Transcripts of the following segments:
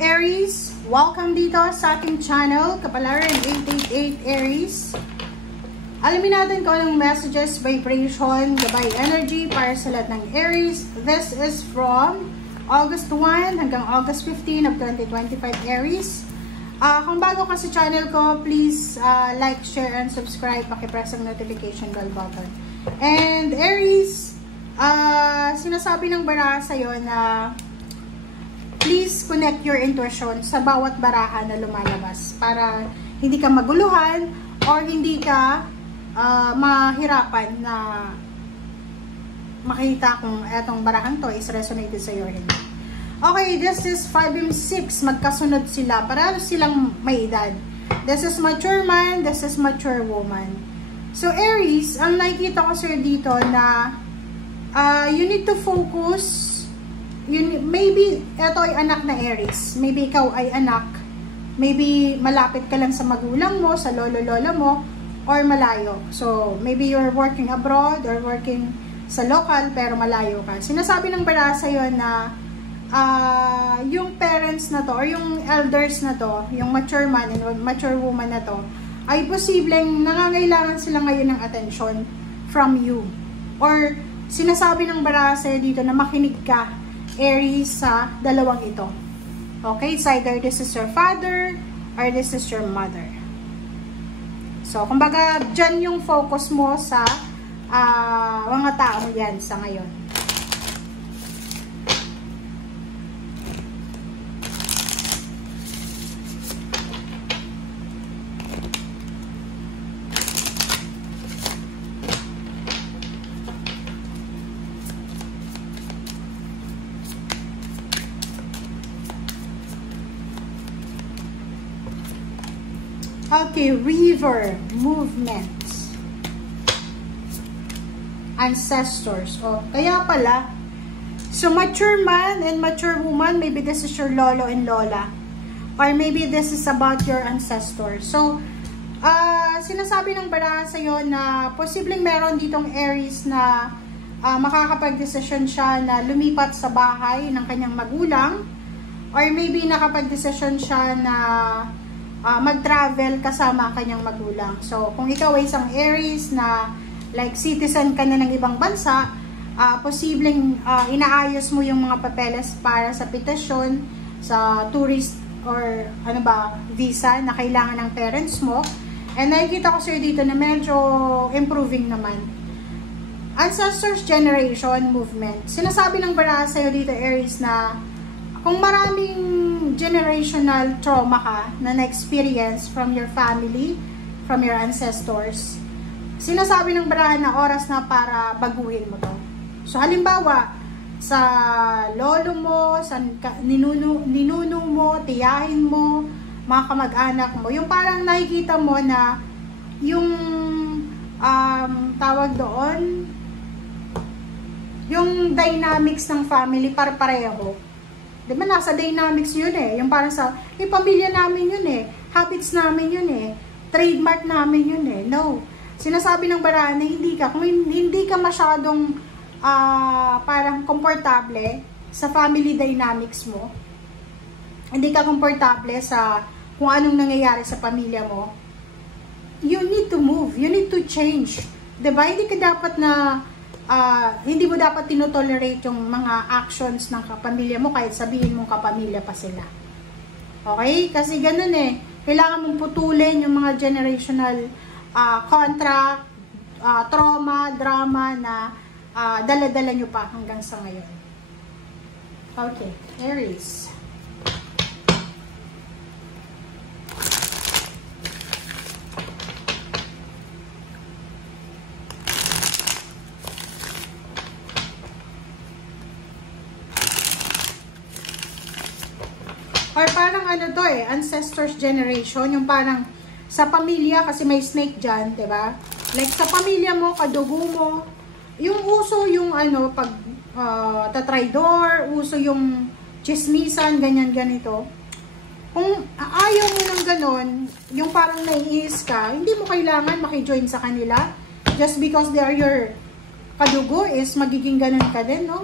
Aries, welcome dito sa aking channel, Kapalaran 888 Aries. Alamin natin kung anong messages, vibration, gabay energy para sa lahat ng Aries. This is from August 1 hanggang August 15 of 2025 Aries. Kung bago ka sa channel ko, please like, share, and subscribe. Pakipress ang notification bell button. And Aries, sinasabi ng baraha sa'yo na please connect your intuition sa bawat baraha na lumalabas para hindi ka maguluhan or hindi ka mahirapan na makita kung etong barahan to is resonated sa iyo or hindi. Okay, this is 5 and 6. Magkasunod sila. Parang silang may edad. This is mature man, this is mature woman. So Aries, ang nakikita ko sir dito na you need to focus. Maybe ito ay anak na Aries. Maybe ikaw ay anak. Maybe malapit ka lang sa magulang mo, sa lolo-lola mo, or malayo. So maybe you're working abroad or working sa local pero malayo ka. Sinasabi ng baraha sa'yo na yung parents na to or yung elders na to, yung mature man and mature woman na to, ay posibleng nangangailangan sila ngayon ng attention from you. Or sinasabi ng baraha sa'yo dito na makinig ka, Aries, sa dalawang ito. Okay, it's either this is your father or this is your mother. So, kumbaga, dyan yung focus mo sa mga tao yan sa ngayon. Okay, river, movements, ancestors. Oh, kaya pala. So, mature man and mature woman, maybe this is your lolo and lola. Or maybe this is about your ancestors. So, sinasabi ng baraha sa'yo na posibleng meron ditong Aries na makakapag-desisyon siya na lumipat sa bahay ng kanyang magulang. Or maybe nakapag-desisyon siya na mag-travel kasama ang kanyang magulang. So, kung ikaw ay isang Aries na like citizen ka na ng ibang bansa, posibleng inaayos mo yung mga papeles para sa petisyon, sa tourist or ano ba, visa na kailangan ng parents mo. And nakikita ko sir dito na medyo improving naman. Ancestors generation movement. Sinasabi ng baraha sa'yo dito Aries na kung maraming generational trauma ka na na-experience from your family, from your ancestors, sinasabi ng baraha na oras na para baguhin mo to. So, halimbawa, sa lolo mo, sa ninuno mo, tiyahin mo, mga kamag-anak mo, yung parang nakikita mo na yung tawag doon, yung dynamics ng family para-pareho. Diba nasa dynamics yun eh. Yung parang sa, pamilya namin yun eh. Habits namin yun eh. Trademark namin yun eh. No. Sinasabi ng baraha na kung hindi ka masyadong parang komportable sa family dynamics mo. Hindi ka komportable sa kung anong nangyayari sa pamilya mo. You need to move. You need to change. Diba? Hindi ka dapat na hindi mo dapat tinotolerate yung mga actions ng kapamilya mo kahit sabihin mong kapamilya pa sila. Okay? Kasi ganun eh. Kailangan mong putulin yung mga generational contract, trauma, drama na dala-dala nyo pa hanggang sa ngayon. Okay. Aries. Or parang ano to eh, ancestors generation, yung parang sa pamilya, kasi may snake dyan, diba? Like sa pamilya mo, kadugo mo, yung uso yung ano, pag tatraidor, uso yung chismisan, ganyan, ganito. Kung ayaw mo ng ganon, yung parang naiis ka, hindi mo kailangan makijoin sa kanila, just because they are your kadugo is magiging ganon ka din, no?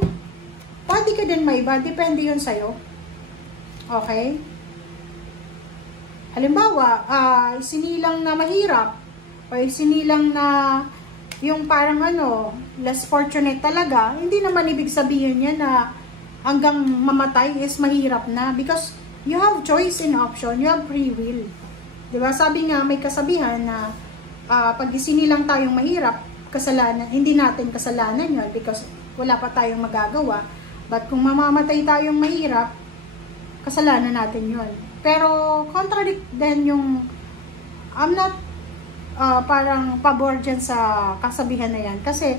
Pwede ka din maiba, depende yun sa'yo. Okay? Halimbawa, isinilang na mahirap, o isinilang na yung parang less fortunate talaga, hindi naman ibig sabihin yan na hanggang mamatay is mahirap na. Because you have choice and option, you have free will. Diba? Sabi nga, may kasabihan na pag isinilang tayong mahirap, kasalanan, hindi natin kasalanan yun because wala pa tayong magagawa. But kung mamamatay tayong mahirap, kasalanan natin yun. Pero contradict din yung, I'm not parang pabor dyan sa kasabihan na yan. Kasi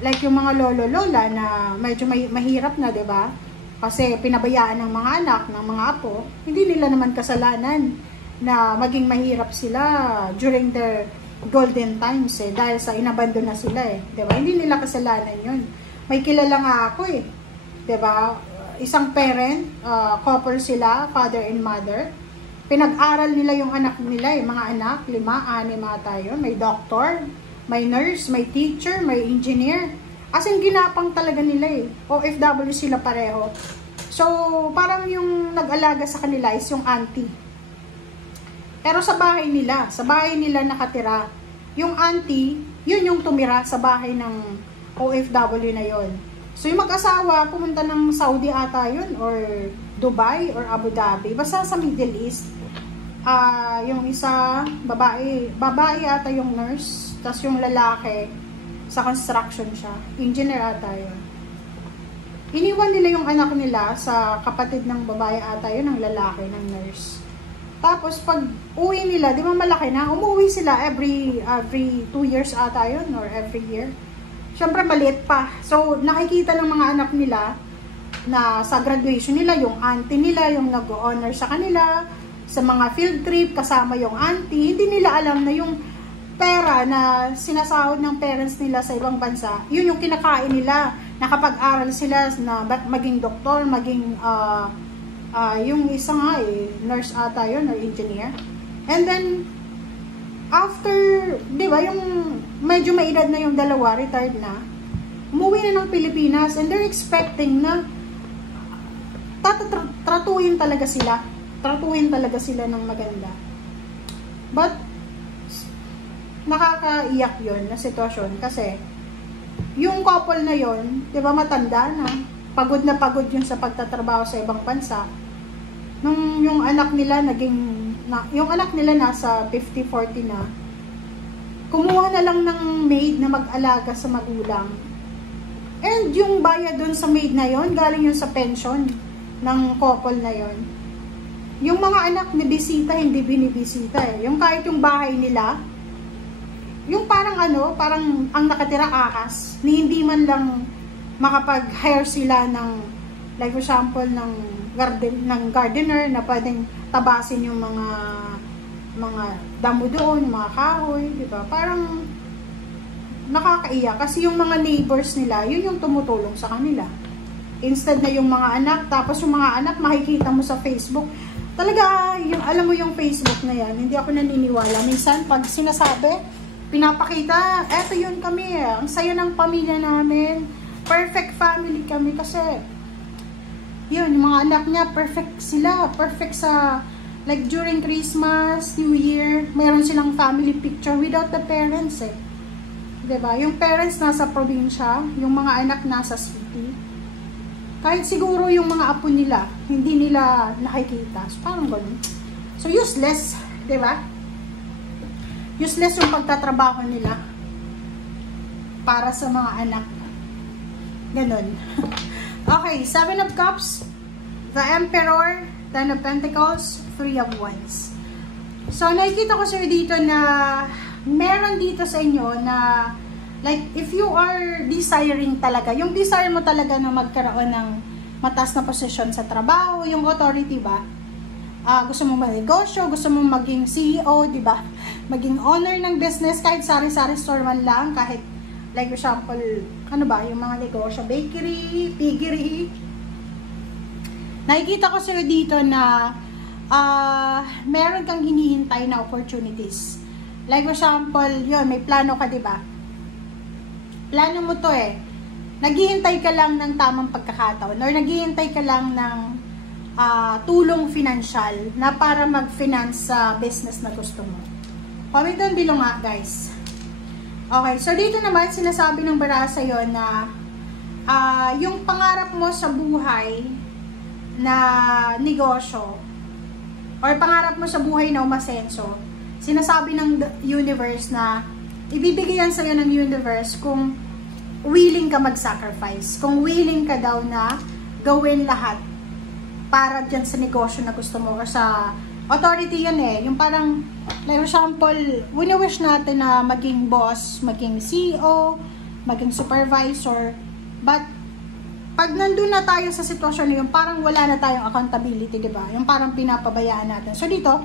like yung mga lolo-lola na medyo mahirap na, diba? Kasi pinabayaan ng mga anak, ng mga apo, hindi nila naman kasalanan na maging mahirap sila during their golden times dahil sa inabandon na sila diba? Hindi nila kasalanan yun. May kilala nga ako diba? Isang parent, couple sila, father and mother. Pinag-aral nila yung anak nila mga anak, 5, 6 ata yun. May doctor, may nurse, may teacher, may engineer. As in, ginapang talaga nila OFW sila pareho. So, parang yung nag-alaga sa kanila is yung auntie. Pero sa bahay nila nakatira. Yung auntie, yun yung tumira sa bahay ng OFW na yon. So yung mag-asawa, pumunta ng Saudi ata yun, or Dubai, or Abu Dhabi. Basta sa Middle East. Yung isa, babae ata yung nurse, tas yung lalaki, sa construction siya. Engineer ata yun. Iniwan nila yung anak nila sa kapatid ng babae ata yun, ng lalaki, ng nurse. Tapos, pag uwi nila, di ba malaki na, umuwi sila every 2 years ata yun, or every year. Siyempre, maliit pa. So, nakikita ng mga anak nila na sa graduation nila, yung auntie nila, yung nag-honor sa kanila, sa mga field trip, kasama yung auntie, hindi nila alam na yung pera na sinasahod ng parents nila sa ibang bansa, yun yung kinakain nila. Nakapag-aral sila na maging doktor, maging yung isa nga nurse ata yun, or engineer. And then, after, di ba, yung medyo may edad na yung dalawa, retired na, umuwi na ng Pilipinas, and they're expecting na tratuin talaga sila ng maganda. But, nakakaiyak yun na sitwasyon, kasi, yung couple na yun, di ba, matanda na pagod yun sa pagtatrabaho sa ibang bansa. Nung yung anak nila nasa 50-40 na, kumuha na lang ng maid na mag-alaga sa magulang. And yung bayad dun sa maid na yon, galing yun sa pension ng couple na yon. Yung mga anak ni bisita, hindi binibisita Yung kahit yung bahay nila, yung parang ang nakatira akas, ni hindi man lang makapag-hire sila ng, like for example, ng gardener na pwedeng tabasin yung mga damo doon, mga kahoy, di ba? Parang nakakaiyak kasi yung mga neighbors nila, yun yung tumutulong sa kanila. Instead na yung mga anak, tapos yung mga anak makikita mo sa Facebook. Talaga, alam mo yung Facebook na yan, hindi ako naniniwala. Minsan, pag sinasabi, pinapakita, eto yun kami, ang saya ng pamilya namin, perfect family kami kasi yun, yung mga anak niya, perfect sila. Perfect sa, like during Christmas, New Year, mayroon silang family picture without the parents Diba? Yung parents nasa probinsya, yung mga anak nasa city. Kahit siguro yung mga apo nila, hindi nila nakikita. So, parang ganun. So, useless. Diba? Useless yung pagtatrabaho nila para sa mga anak. Ganun. Okay, 7 of Cups, the Emperor, 10 of Pentacles, 3 of Wands. So, nakikita ko sir dito na meron dito sa inyo na like, if you are desiring talaga, yung desire mo talaga na magkaroon ng mataas na posisyon sa trabaho, yung authority ba? Gusto mo mag-negosyo, gusto mo maging CEO, di ba? Maging owner ng business, kahit sari-sari store man lang, kahit like for example, yung mga negosyo, bakery, piggery. Nakikita ko sa'yo dito na meron kang hinihintay na opportunities. Like for example, yun, may plano ka, diba? Plano mo to naghihintay ka lang ng tamang pagkakataon or naghihintay ka lang ng tulong financial na para mag-finance sa business na gusto mo. Comment down below nga, guys. Okay, so dito naman sinasabi ng bara sa'yo na yung pangarap mo sa buhay na negosyo or pangarap mo sa buhay na umasenso, sinasabi ng universe na ibibigay yan sa'yo ng universe kung willing ka mag-sacrifice, kung willing ka daw na gawin lahat para dyan sa negosyo na gusto mo or sa authority yan eh. Yung parang, like example, wini-wish natin na maging boss, maging CEO, maging supervisor. But, pag nandun na tayo sa sitwasyon na yun, parang wala na tayong accountability, diba? Yung parang pinapabayaan natin. So dito,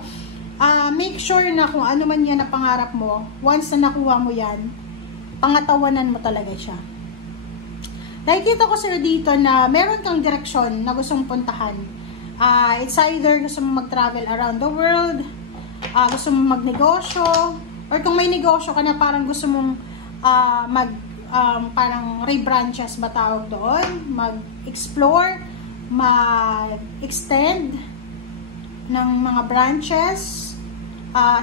make sure na kung ano man yan na pangarap mo, once na nakuha mo yan, pangatawanan mo talaga siya. Nakikita ko sir dito na meron kang direksyon na gustong puntahan. It's either gusto mo mag-travel around the world, gusto mo magnegosyo, or kung may negosyo ka na parang gusto mong parang rebranches ba tawag doon, mag-explore, mag-extend ng mga branches.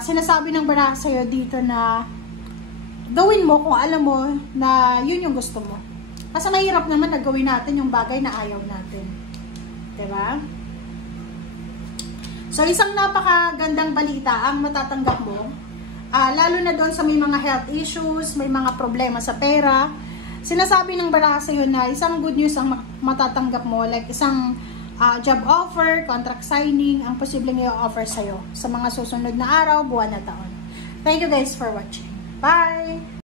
Sinasabi ng bara sa'yo dito na gawin mo kung alam mo na yun yung gusto mo. Kasi mahirap naman na gawin natin yung bagay na ayaw natin. Diba? So, isang napakagandang balita ang matatanggap mo. Lalo na doon sa may mga health issues, may mga problema sa pera. Sinasabi ng bara sa'yo na isang good news ang matatanggap mo. Like isang job offer, contract signing, ang posibleng i-offer sa'yo sa mga susunod na araw, buwan na taon. Thank you guys for watching. Bye!